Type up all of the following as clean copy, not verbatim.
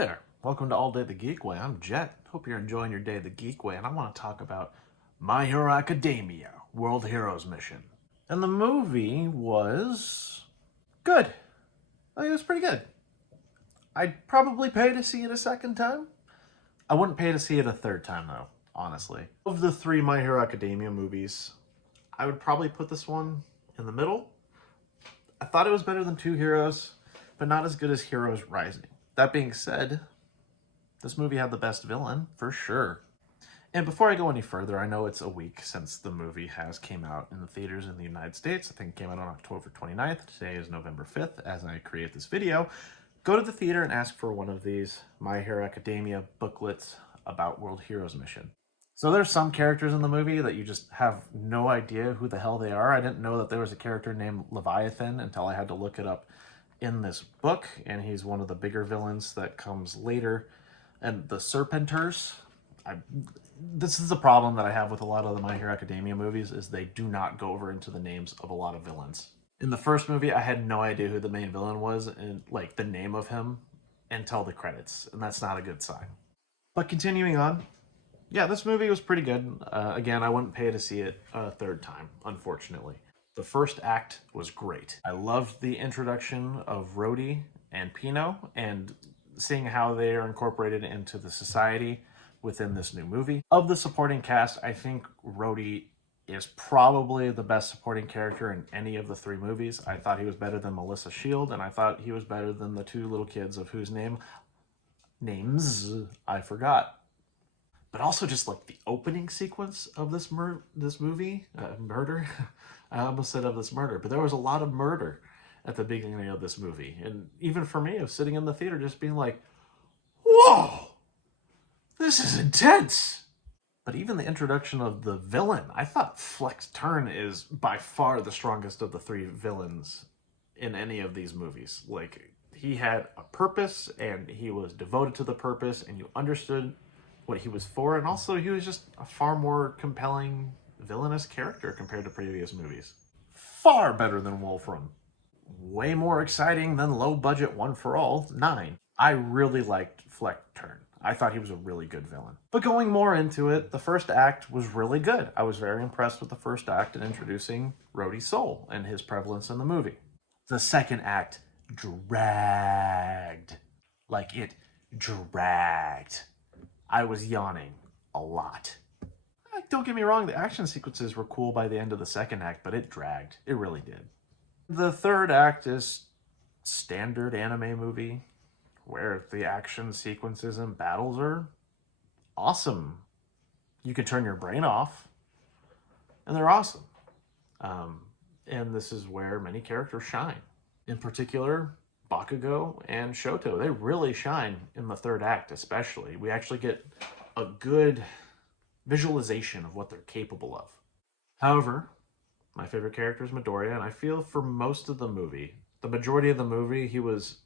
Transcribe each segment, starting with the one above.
there. Welcome to All Day the Geek Way. I'm Jet. Hope you're enjoying your day the Geek Way, and I want to talk about My Hero Academia, World Heroes Mission. And the movie was good. It was pretty good. I'd probably pay to see it a second time. I wouldn't pay to see it a third time, though, honestly. Of the three My Hero Academia movies, I would probably put this one in the middle. I thought it was better than Two Heroes, but not as good as Heroes Rising. That being said, this movie had the best villain, for sure. And before I go any further, I know it's a week since the movie has came out in the theaters in the United States. I think it came out on October 29th. Today is November 5th as I create this video. Go to the theater and ask for one of these My Hero Academia booklets about World Heroes Mission. So there's some characters in the movie that you just have no idea who the hell they are. I didn't know that there was a character named Leviathan until I had to look it up in this book, and he's one of the bigger villains that comes later. And the Serpenters, this is the problem that I have with a lot of the My Hero Academia movies, is they do not go over into the names of a lot of villains. In the first movie, I had no idea who the main villain was, and like the name of him, until the credits, and that's not a good sign. But continuing on, yeah, this movie was pretty good. Again, I wouldn't pay to see it a third time, unfortunately. The first act was great. I loved the introduction of Rhodey and Pino and seeing how they are incorporated into the society within this new movie. Of the supporting cast, I think Rhodey is probably the best supporting character in any of the three movies. I thought he was better than Melissa Shield, and I thought he was better than the two little kids of whose names I forgot. But also just like the opening sequence of this movie, murder. I almost said of this murder, but there was a lot of murder at the beginning of this movie. And even for me, I was sitting in the theater just being like, whoa, this is intense. But even the introduction of the villain, I thought Flex Turn is by far the strongest of the three villains in any of these movies. Like, he had a purpose, and he was devoted to the purpose, and you understood what he was for, and also he was just a far more compelling villainous character compared to previous movies. Far better than Wolfram. Way more exciting than low-budget One for All 9. I really liked Fleck Turn. I thought he was a really good villain. But going more into it, the first act was really good. I was very impressed with the first act in introducing Rhodey Soul and his prevalence in the movie. The second act dragged. Like, it dragged. I was yawning a lot. Don't get me wrong, the action sequences were cool by the end of the second act, but it dragged. It really did. The third act is standard anime movie, where the action sequences and battles are awesome. You can turn your brain off, and they're awesome. And this is where many characters shine. In particular, Bakugo and Shoto, they really shine in the third act especially. We actually get a good visualization of what they're capable of. However, my favorite character is Midoriya, and I feel for most of the movie, the majority of the movie, he was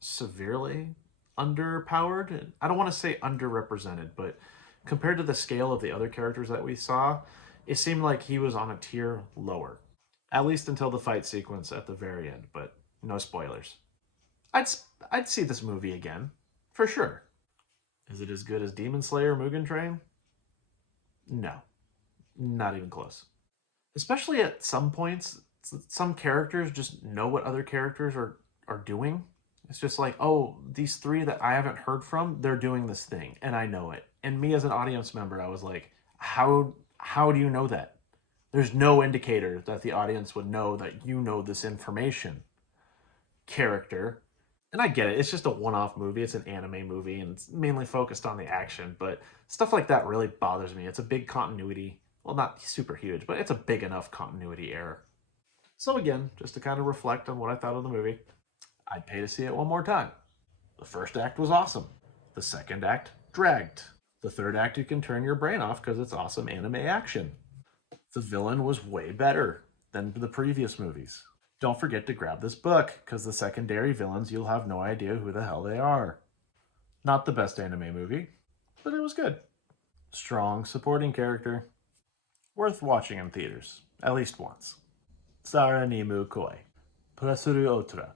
severely underpowered. I don't want to say underrepresented, but compared to the scale of the other characters that we saw, it seemed like he was on a tier lower. At least until the fight sequence at the very end, but no spoilers. I'd see this movie again, for sure. Is it as good as Demon Slayer Mugen Train? No, not even close. Especially at some points, some characters just know what other characters are doing. It's just like, oh, these three that I haven't heard from, they're doing this thing, and I know it. And me as an audience member, I was like, how do you know that? There's no indicator that the audience would know that you know this information, character. And I get it, it's just a one-off movie, it's an anime movie, and it's mainly focused on the action, but stuff like that really bothers me. It's a big continuity, well, not super huge, but it's a big enough continuity error. So again, just to kind of reflect on what I thought of the movie, I'd pay to see it one more time. The first act was awesome. The second act dragged. The third act you can turn your brain off because it's awesome anime action. The villain was way better than the previous movies. Don't forget to grab this book, because the secondary villains, you'll have no idea who the hell they are. Not the best anime movie, but it was good. Strong supporting character. Worth watching in theaters, at least once. Sara ni mu koi. Purasuru otra.